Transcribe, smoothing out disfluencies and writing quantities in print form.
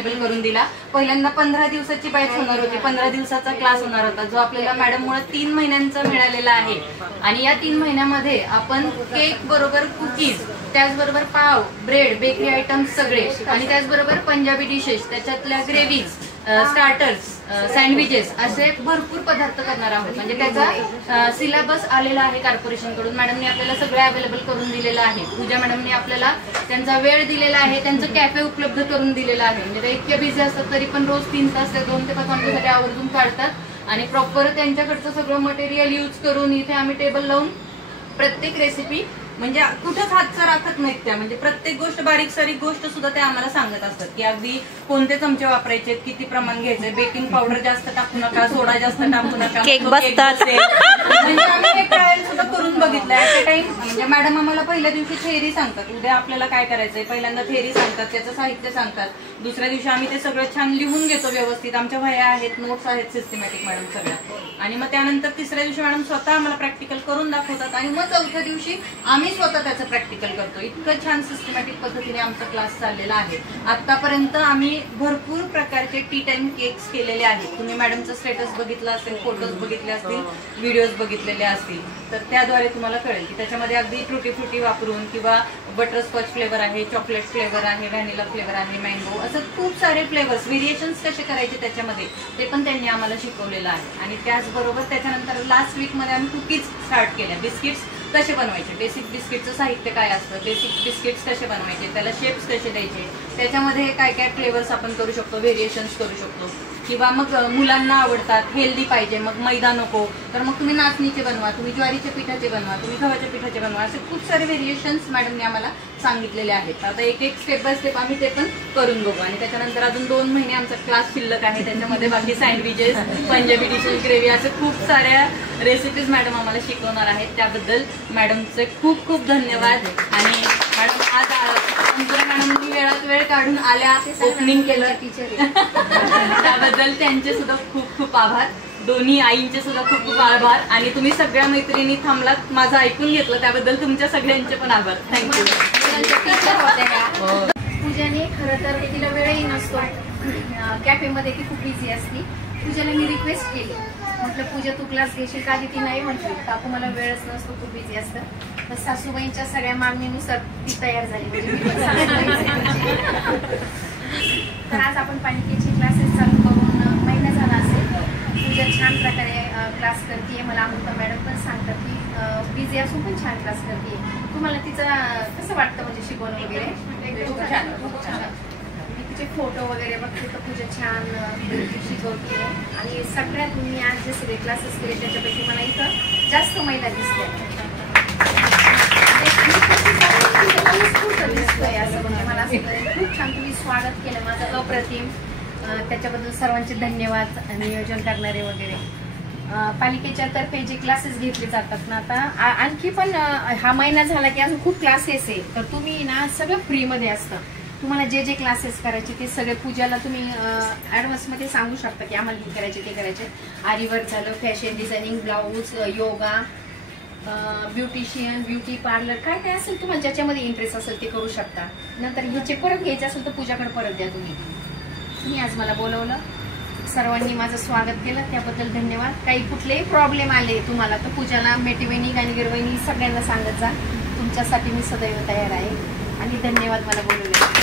Available करून दिला। पहिल्यांदा 15 दिवसाची बॅच होणार होती, 15 दिवसाचा क्लास होणार होता, जो आपल्याला मॅडममुळे 3 महिन्यांचा मिळालेला आहे। आणि या 3 महिन्यामध्ये आपण केक बरोबर कुकीज, त्याचबरोबर पाव, ब्रेड, बेकरी आयटम्स सगळे, आणि त्याचबरोबर पंजाबी डिशेस, त्याच्यातल्या ग्रेव्हीज, स्टार्टर्स, सँडविचेस असे भरपूर पदार्थ करणार आहोत। म्हणजे त्याचा सिलेबस आलेला आहे कॉर्पोरेशन कडून, मॅडमने आपल्याला सगळं अवेलेबल करून दिलेलं आहे। पूजा मॅडमने आपल्याला त्यांचा वेळ दिलेला आहे, त्यांचं कॅफे उपलब्ध करून दिलेलं आहे। म्हणजे ते इतके बिझी असतात तरी पण रोज 3 तास ते 2 ते 5 आमच्यासाठी आवर्जून काढतात आणि प्रॉपर त्यांच्याकडचं सगळं मटेरियल यूज करून इथे आम्ही टेबल लावून प्रत्येक रेसिपी म्हणजे कुठंच हातचं राखत नाहीत त्या, म्हणजे प्रत्येक गोष्ट, बारीक सारीक गोष्ट सुद्धा ते आम्हाला सांगत असतात की अगदी कोणते चमचे वापरायचे, किती प्रमाण घ्यायचे, बेकिंग पावडर जास्त टाकू नका, सोडा जास्त टाकू नका, केक बसतात। म्हणजे आम्ही हे ट्रायल सुद्धा करून बघितलं ऍट अ टाइम। म्हणजे मॅडम आम्हाला पहिल्या दिवशी थेअरी सांगतात, उद्या आपल्याला काय करायचंय, पहिल्यांदा थेअरी सांगतात, त्याचं साहित्य सांगतात, दुसऱ्या दिवशी आम्ही ते सगळं छान लिहून घेतो व्यवस्थित, आमच्या वह्या आहेत, नोट्स आहेत सिस्टमॅटिक मॅडम सगळ्या, आणि मग त्यानंतर तिसऱ्या दिवशी मॅडम स्वतः आम्हाला प्रॅक्टिकल करून दाखवतात आणि मग चौथ्या दिवशी आम्ही स्वतः त्याचं प्रॅक्टिकल करतो। इतकं छान सिस्टमॅटिक पद्धतीने आमचा क्लास चाललेला आहे। आतापर्यंत आम्ही भरपूर प्रकारचे टी टाइम केक्स केलेले आहेत। तुम्ही मॅडमचं स्टेटस बघितलं असेल, फोटोज बघितले असतील, व्हिडिओज बघितलेले असतील, तर त्याद्वारे तुम्हाला कळेल की त्याच्यामध्ये अगदी ट्रुटी फ्रुटी वापरून किंवा बटरस्कॉच फ्लेवर आहे, चॉकलेट फ्लेवर आहे, व्हॅनिला फ्लेवर आहे, मँगो, असं खूप सारे फ्लेवर्स, व्हेरिएशन्स कसे करायचे त्याच्यामध्ये ते पण त्यांनी आम्हाला शिकवलेलं आहे। आणि त्याचबरोबर त्याच्यानंतर लास्ट वीकमध्ये आम्ही कुकीज स्टार्ट केल्या, बिस्किट्स कसे बनवायचे, बेसिक बिस्किटचं साहित्य काय असतं, बेसिक बिस्किट्स कसे बनवायचे, त्याला शेप्स कसे द्यायचे, त्याच्यामध्ये काय काय फ्लेवर्स आपण करू शकतो, व्हेरिएशन्स करू शकतो, किंवा मग मुलांना आवडतात, हेल्दी पाहिजे, मग मैदा नको तर मग तुम्ही नाचणीचे बनवा, तुम्ही ज्वारीच्या पिठाचे बनवा, तुम्ही गव्हाच्या पिठाचे बनवा, असे खूप सारे व्हेरिएशन्स मॅडमने आम्हाला सांगितलेले आहेत। आता एक एक स्टेप बाय स्टेप आम्ही ते पण करून बघू। आणि त्याच्यानंतर अजून 2 महिने आमचा क्लास शिल्लक आहे, त्याच्यामध्ये बाकी सँडविचेस, पंजाबी डिशेस, ग्रेव्ही, असे खूप साऱ्या रेसिपीज मॅडम आम्हाला शिकवणार आहेत। त्याबद्दल मॅडमचे खूप खूप धन्यवाद। आणि मॅडम आज अंकुरा मॅडमनी वेळात वेळ काढून आल्या, ओपनिंग केलं, त्याबद्दल त्यांचे सुद्धा खूप खूप आभार। दोन्ही आईंचे सुद्धा खूप खूप आभार। आणि तुम्ही सगळ्या मैत्रिणी थांबलात, माझं ऐकून घेतलं, त्याबद्दल तुमच्या सगळ्यांचे पण आभार। थँक्यू। पूजाने खरं तर तिला वेळही नसतो, कॅफेमध्ये ती खूप बिझी असते। पूजाला मी रिक्वेस्ट केली, म्हटलं पूजा तू क्लास घेशील का? ती नाही म्हटली, काकू मला वेळच नसतो, खूप बिझी असतं। तर सासूबाईंच्या सगळ्या मागणीनुसार ती तयार झाली, तर आज आपण पालिकेचे क्लासेस चालू करून महिना झाला असेल। पूजा छान प्रकारे क्लास करते, मला अमृता मॅडम पण सांगतात की बिझी असून पण छान क्लास करते। तुम्हाला तिचं कसं वाटतं, म्हणजे शिकवणं वगैरे? खूप छान, खूप छान। तिचे फोटो वगैरे बघते तर पूजा छान शिकवते। आणि सगळ्यात मी आज जे सगळे क्लासेस केले त्याच्यापैकी मला इथं जास्त महिला दिसल्या, दिसतोय असं, म्हणजे मला असं खूप छान तुम्ही स्वागत केलं माझं, अप्रतिम। त्याच्याबद्दल सर्वांचे धन्यवाद। नियोजन करणारे वगैरे पालिकेच्या तर्फे जे क्लासेस घेतले जातात ना, आता आणखी पण हा महिना झाला की अजून खूप क्लासेस आहे, तर तुम्ही ना सगळं फ्रीमध्ये असतं। तुम्हाला जे जे क्लासेस करायचे ते सगळे पूजाला तुम्ही ॲडव्हान्समध्ये सांगू शकता की आम्हाला हे करायचे ते करायचे। आरी वर्क झालं, fashion designing, blouse, yoga, beautician, beauty parlour, काय काय असेल तुम्हाला ज्याच्यामध्ये इंटरेस्ट असेल ते करू शकता। नंतर ह्याचे परत घ्यायचे असेल तर पूजाकडे परत द्या तुम्ही आज मला बोलवलं, सर्वांनी माझं स्वागत केलं, त्याबद्दल धन्यवाद। काही कुठलेही प्रॉब्लेम आले तुम्हाला तर पूजाला, मेटीवहिनी, गाणीगरवहिनी सगळ्यांना सांगत जा, तुमच्यासाठी मी सदैव तयार आहे। आणि धन्यवाद मला बोलवलं।